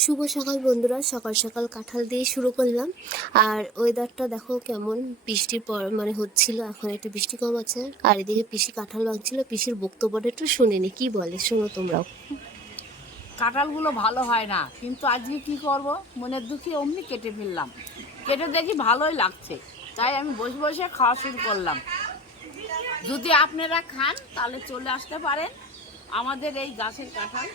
শুভ সকাল বন্ধুরা, সকাল সকাল কাঁঠাল দিয়ে শুরু করলাম। আর ওয়েদারটা দেখো কেমন, বৃষ্টির পর মানে হচ্ছিল, এখন একটু বৃষ্টি কম আছে। আর এদিকে পিসি কাঁঠাল ভাঙছিল, পিসির বক্তব্যটা একটু শুনে নি, কি বলে শোনো তোমরাও। কাঁঠালগুলো ভালো হয় না, কিন্তু আজকে কি করব, মনের দুঃখে অমনি কেটে ফেললাম। কেটে দেখি ভালোই লাগছে, তাই আমি বসে বসে খাওয়া শুরু করলাম। যদি আপনারা খান তাহলে চলে আসতে পারেন আমাদের এই গাছের কাঁঠাল।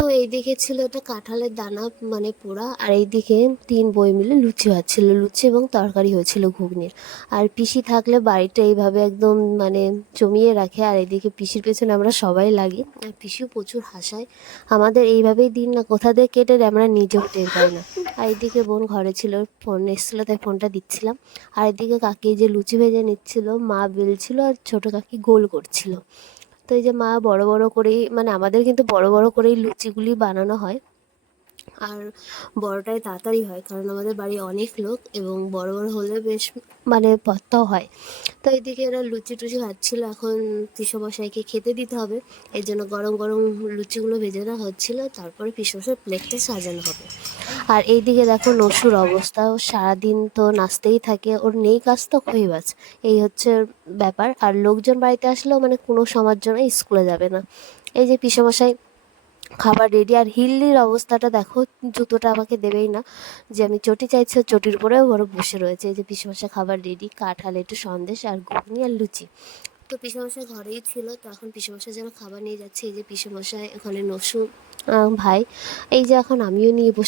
তো এইদিকে ছিল একটা কাঁঠালের দানা মানে পোড়া, আর এইদিকে 3 বই মিলে লুচি হচ্ছিল, লুচি এবং তরকারি হয়েছিল ঘুগনির। আর পিসি থাকলে বাড়িটা এইভাবে একদম মানে জমিয়ে রাখে, আর এইদিকে পিসির পেছনে আমরা সবাই লাগি, আর পিসিও প্রচুর হাসায়। আমাদের এইভাবেই দিন না কোথা দিয়ে কেটে যায় আমরা নিজেও টের পাই না। আর এদিকে বোন ঘরে ছিল, ফোন এসেছিলো তাই ফোনটা দিচ্ছিলাম। আর এদিকে কাকি যে লুচি ভেজে নিচ্ছিল, মা বেলছিল আর ছোট কাকি গোল করছিল। তো এই যে মা বড় বড় করেই মানে আমাদের কিন্তু বড় বড় করেই লুচিগুলি বানানো হয়। আর বড়টাই তাড়াতাড়ি হয়, কারণ আমাদের বাড়ি অনেক লোক এবং বড় বড় হলে বেশ মানে ভর্তাও হয়। তো এইদিকে এরা লুচি টুচি খাচ্ছিল, এখন পিসমশাইকে খেতে দিতে হবে। এই জন্য গরম গরম লুচিগুলো ভেজে দেওয়া হচ্ছিলো, তারপরে পিসমশাই প্লেটটা সাজানো হবে। আর এইদিকে দেখো নসুর অবস্থা, ও সারাদিন তো নাচতেই থাকে, ওর নেই কাজ তো খইবাজ, এই হচ্ছে ওর ব্যাপার। আর লোকজন বাড়িতে আসলেও মানে কোনো সময়ের জন্য স্কুলে যাবে না। এই যে পিসমশাই খাবার রেডি, আর হিল্লির অবস্থাটা দেখো, জুতোটা আমাকে দেবেই না, যে আমি চটি চাইছি ওর চটির উপরেও বড় বসে রয়েছে। এই যে পিসমশাই খাবার রেডি, কাঁঠাল একটু সন্দেশ আর ঘুগনি আর লুচি। তো পিসমশাই ঘরেই ছিল, তো এখন পিসমশাই যেন খাবার নিয়ে যাচ্ছে। এই যে পিসমশাই, ওখানে নসু ভাই, এই যে এখন আমিও নিয়ে বসে